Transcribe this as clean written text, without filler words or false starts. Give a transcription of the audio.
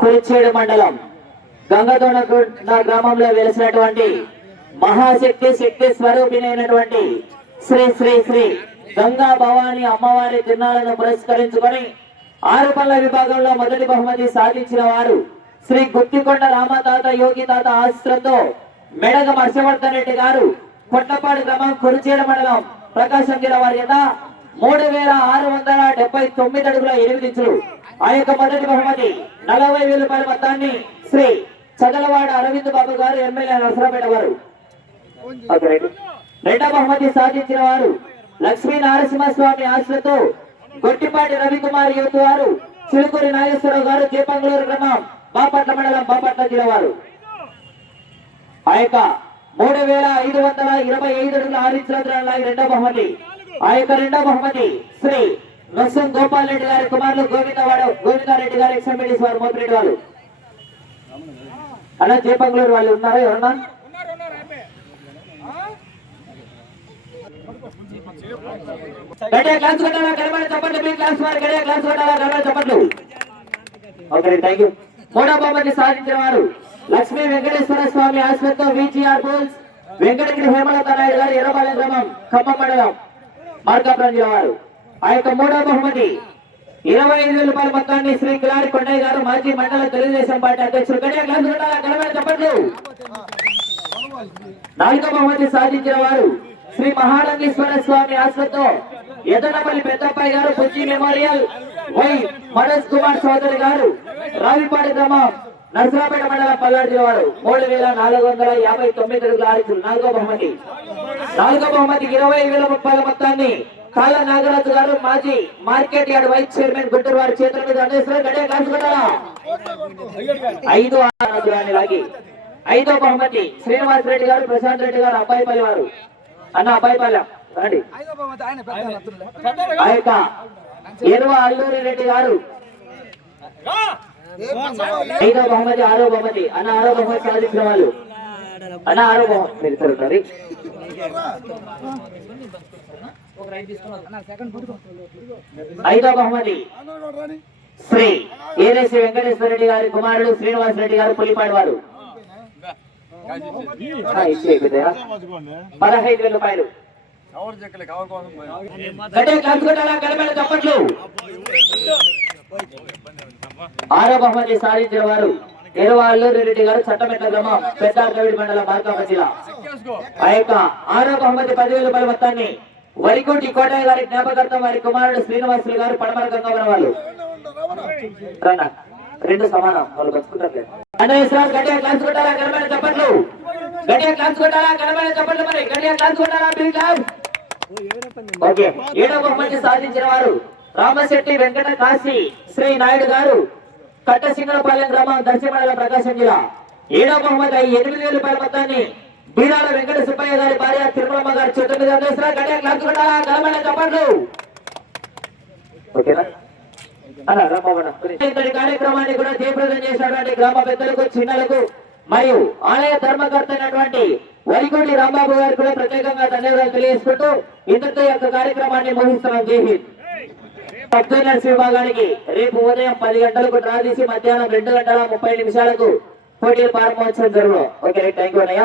కురిచేడు మండలం గంగదొండ గ్రామంలో వెలిసినటువంటి మహాశక్తి శక్తి స్వరూపిణైనటువంటి శ్రీ శ్రీ శ్రీ గంగా భవాని అమ్మవారి తిరునాళ్లను పురస్కరించుకొని ఆరుపల్ల విభాగంలో మొదటి బహుమతి సాధించిన వారు శ్రీ గుత్తికొండ రామతాత యోగి తాత ఆశ్రతో మెడగ హర్షవర్ధన్ రెడ్డి గారు కొట్టపాడు గ్రామం కురిచేడు మండలం ప్రకాశం జిల్లా వారి యొక్క 3679 అడుగుల 8 ఇంచులు. ఆ యొక్క మొదటి బహుమతి 40,000 రూపాయల మొత్తాన్ని శ్రీ చదలవాడ అరవింద్ బాబు గారు ఎమ్మెల్యే నరసరాపేట వారు. రెండవ బహుమతి సాధించిన వారు లక్ష్మీ నరసింహస్వామి ఆశ్రతో గొట్టిపాటి రవికుమార్ యువత వారు చిలుకూరి నాగేశ్వరరావు గారు చేపంగళూరు గ్రామం బాపట్ల మండలం బాపట్ల జిల్లా వారు. ఆ యొక్క 3525 అడుగుల 6 ఇంచుల దూరాన్ని రెండవ బహుమతి. ఆ యొక్క రెండవ బహుమతి శ్రీ నొస్సం గోపాల్ రెడ్డి గారి కుమారులు గోవిందారెడ్డి గారు ఎక్స్ఎంబిడిస్ వారు మోపిరెడ్డి వాళ్ళు. అలా చేపంగళూరు వాళ్ళు ఉన్నారా ఎవరన్నా? మూడవ బహుమతి సాధించిన వారు లక్ష్మీ వెంకటేశ్వర స్వామి ఆశ్రతో విజిఆర్ బోల్స్ వెంకటగిరి హేమలత నాయుడు గారు ఎర్రబాలెం గ్రామం ఖమ్మం మండలం మార్కాపురం జిల్లా వారు. ఆ యొక్క మూడవ బహుమతి 25,000 రూపాయల మొత్తాన్ని శ్రీ కిలారి కొండయ్య గారు మాజీ మండల తెలుగుదేశం పార్టీ అధ్యక్షుడు. నాలుగవ బహుమతి సాధించిన వారు శ్రీ మహాలింగేశ్వర స్వామి ఆశ్రతో ఎదనపల్లి పెద్దప్పాయి గారు బుజ్జి మెమోరియల్ వై మనోజ్ కుమార్ చౌదరి గారు రావిపాడి గ్రామం నరసరాపేట మండలం పల్నాడు జిల్లా వారు 3,459 అడుగుల 6 ఇంచులు. నాలుగో బహుమతి 20,000 రూపాయల మొత్తాన్ని కాళ్ళ నాగరాజు గారు మాజీ market yard vice chairman Guntur వారి చేతుల మీద అందిస్తున్నారు. ఐదో బహుమతి శ్రీనివాస్ రెడ్డి గారు ప్రశాంత్ రెడ్డి గారు అబ్బాయిపల్లి వారు. అన్న అబ్బాయిపల్లెం రండి. ఆ యొక్క ఎరువ అల్లూరి రెడ్డి గారు 5వ బహుమతి. 6వ బహుమతి అన్న 6వ బహుమతి సాధించిన వాళ్ళు అన్న 6వ బహుమతి 5వ బహుమతి శ్రీ ఏరేసి వెంకటేశ్వర రెడ్డి గారి కుమారుడు శ్రీనివాస్ రెడ్డి గారు పులిపాడు వారు. 15,000 రూపాయలు. 6వ బహుమతి సాధించిన వారు ఎరువ అల్లూరి రెడ్డి గారు చట్టమెట్ల గ్రామం పెద్దార్లవిడి మండలం మార్కాపురం జిల్లా. ఆ యొక్క 6వ బహుమతి 10,000 రూపాయల మొత్తాన్ని వరికోటి కోటయ్య గారి జ్ఞాపకార్థం వారి కుమారుడు శ్రీనివాసులు గారు పడమర గంగావరం వాళ్ళు. రెండు సమానం వాళ్ళు బతుకుంటారు. గట్టిగా క్లాస్ కొట్టారా ఘనమైన చప్పట్లు. గట్టిగా క్లాస్ కొట్టారా ఘనమైన చప్పట్లు. మరి గట్టిగా క్లాస్ కొట్టారా. ఓకే. 7వ బహుమతి సాధించిన వారు రామశెట్టి వెంకట కాశీ శ్రీ నాయుడు గారు కట్టసింగళపాలెం గ్రామం దర్శి మండలం ప్రకాశం జిల్లా. 7వ బహుమతి 8,000 రూపాయల మొత్తాన్ని బీరాల వెంకట సుబ్బయ్య గారి భార్య తిరుమలమ్మ గారి చేతుల మీద అందిస్తున్నారు. గట్టిగా క్లాస్ కొట్టారా ఘనమైన చప్పట్లు. ఓకేనా? కార్యక్రమాన్ని కూడా జయప్రదం చేసినటువంటి గ్రామ పెద్దలకు చిన్నలకు మరియు ఆలయ ధర్మకర్త అయినటువంటి వరికోటి రాంబాబు గారికి కూడా ప్రత్యేకంగా ధన్యవాదాలు తెలియజేసుకుంటూ ఇంతటితో యొక్క కార్యక్రమాన్ని ముగిస్తున్నాం. జై హింద్. సబ్జూనియర్స్ విభాగానికి రేపు ఉదయం 10 గంటలకు డ్రా తీసి మధ్యాహ్నం 2 గంటల 30 నిమిషాలకు పోటీలు ప్రారంభోత్సవం జరుగును. ఓకే, థ్యాంక్ యూ అన్నయ్య.